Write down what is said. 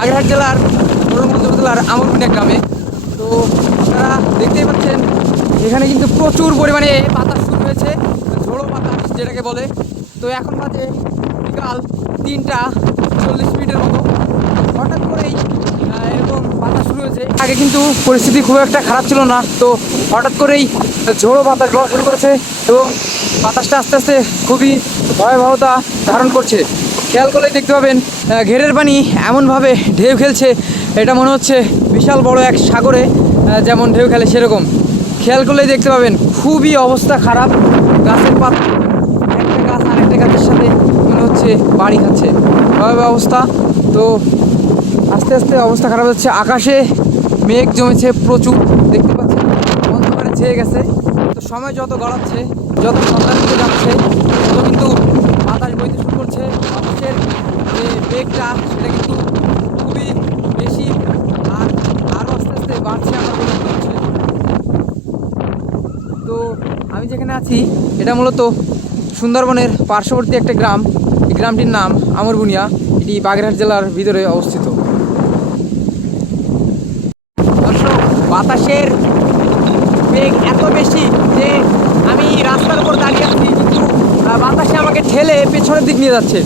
বাগেরহাট জেলার ময়ূরভঞ্জ জেলার আমরকুন্ডা গ্রামে। তো আপনারা দেখতেই পাচ্ছেন, এখানে কিন্তু প্রচুর পরিমাণে বাতাস শুরু হয়েছে, ঝোড়ো বাতাস যেটাকে বলে। তো এখন বাজে বিকাল তিনটা চল্লিশ মিনিটের মতো। হঠাৎ করেই এরকম বাতাস শুরু হয়েছে। আগে কিন্তু পরিস্থিতি খুব একটা খারাপ ছিল না। তো হঠাৎ করেই ঝোড়ো বাতাস বওয়া শুরু করেছে এবং বাতাসটা আস্তে আস্তে খুবই ভয়াবহতা ধারণ করছে। খেয়াল করলে দেখতে পাবেন ঘেরের পানি এমনভাবে ঢেউ খেলছে, এটা মনে হচ্ছে বিশাল বড় এক সাগরে যেমন ঢেউ খেলে সেরকম। খেয়াল করলেই দেখতে পাবেন, খুবই অবস্থা খারাপ, গাছের পাতা, একটা গাছ আরেকটা গাছের সাথে মনে হচ্ছে বাড়ি খাচ্ছে। ভয়াবহ অবস্থা। তো আস্তে আস্তে অবস্থা খারাপ হচ্ছে, আকাশে মেঘ জমেছে প্রচুর, দেখতে পাচ্ছেন, অন্ধকারে ছেয়ে গেছে। তো সময় যত গড়াচ্ছে, যত সন্ধ্যার যাচ্ছে, তত কিন্তু বাতাস বইতে শুরু করছে বাতাসের যে বেগটা সেটা কিন্তু খুবই বেশি আর আরও আস্তে আস্তে বাড়ছে আমার বলে মনে হচ্ছে তো আমি যেখানে আছি, এটা মূলত সুন্দরবনের পার্শ্ববর্তী একটা গ্রাম। এই গ্রামটির নাম আমরবুনিয়া। এটি বাগেরহাট জেলার ভিতরে অবস্থিত। দর্শক, বাতাসের বেগ এত বেশি যে আমি রাস্তার উপর দাঁড়িয়ে আছি, কিন্তু বাতাসে আমাকে ঠেলে পেছনের দিক নিয়ে যাচ্ছে।